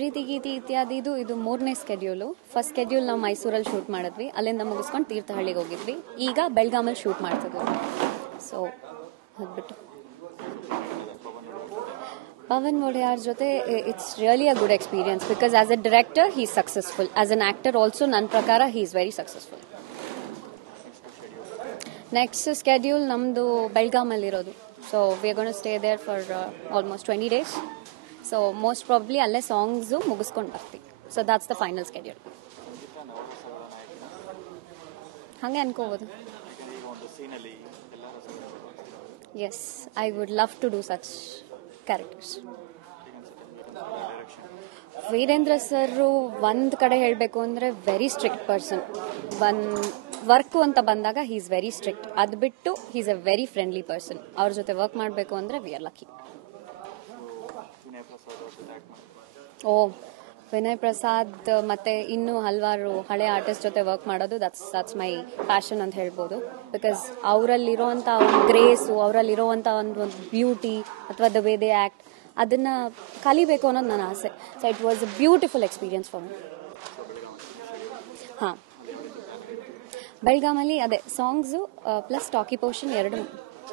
ಪ್ರೀತಿ ಗೀತಿ ಇತ್ಯಾದಿದು ಇದು 3ನೇ schedule. First schedule ನಾವು ಮೈಸೂರಲ್ಲಿ ಶೂಟ್ ಮಾಡಿದ್ವಿ, ಅಲ್ಲಿಂದ ಮುಗಿಸ್ಕೊಂಡು ತೀರ್ಥಹಳ್ಳಿಗೆ ಹೋಗಿದ್ವಿ. ಈಗ ಬೆಳಗಾಮಲ್ಲಿ ಶೂಟ್ ಮಾಡ್ತಿದ್ವಿ. ಸೊ ಅದ್ಬಿಟ್ಟು ಪವನ್ ಒಡೆಯಾರ್ ಜೊತೆ it's really a good experience because as a director he is successful, as an actor also ನನ್ನ ಪ್ರಕಾರ he is very successful. Next schedule ನಮ್ಮದು ಬೆಳಗಾಮಲ್ಲಿರೋದು. So we are gonna to stay there for almost 20 days. So most probably ಅಲ್ಲೇ songs ಮುಗಿಸ್ಕೊಂಡು ಬರ್ತೀವಿ. So that's the final schedule. ಹಾಗೆ ಅನ್ಕೋಬೋದು. Yes, I would love to do such characters. Veerendra sir ಒಂದು ಕಡೆ ಹೇಳಬೇಕು ಅಂದರೆ ವೆರಿ ಸ್ಟ್ರಿಕ್ಟ್ ಪರ್ಸನ್. ವರ್ಕು ಅಂತ ಬಂದಾಗ ಹಿ ಈಸ್ ವೆರಿ ಸ್ಟ್ರಿಕ್ಟ್. ಅದು ಬಿಟ್ಟು he is a very friendly person. ಅವ್ರ ಜೊತೆ ವರ್ಕ್ ಮಾಡಬೇಕು ಅಂದರೆ ವಿ ಆರ್ ಲಕ್ಕಿ. ಓ, ವಿನಯ್ ಪ್ರಸಾದ್ ಮತ್ತು ಇನ್ನೂ ಹಲವಾರು ಹಳೆ ಆರ್ಟಿಸ್ಟ್ ಜೊತೆ ವರ್ಕ್ ಮಾಡೋದು ದಟ್ಸ್ ಮೈ ಪ್ಯಾಷನ್ ಅಂತ ಹೇಳ್ಬೋದು. ಬಿಕಾಸ್ ಅವರಲ್ಲಿರೋವಂಥ ಒಂದು ಗ್ರೇಸು, ಅವರಲ್ಲಿರೋವಂಥ ಒಂದು ಬ್ಯೂಟಿ ಅಥವಾ ದ ವೇ ದೇ ಆ್ಯಕ್ಟ್, ಅದನ್ನು ಕಲಿಬೇಕು ಅನ್ನೋದು ನನ್ನ ಆಸೆ. So it was a beautiful experience for me. ಹಾಂ, ಬೆಳಗಾಮಲ್ಲಿ ಅದೇ ಸಾಂಗ್ಸು ಪ್ಲಸ್ ಟಾಕಿ ಪೋರ್ಷನ್ 2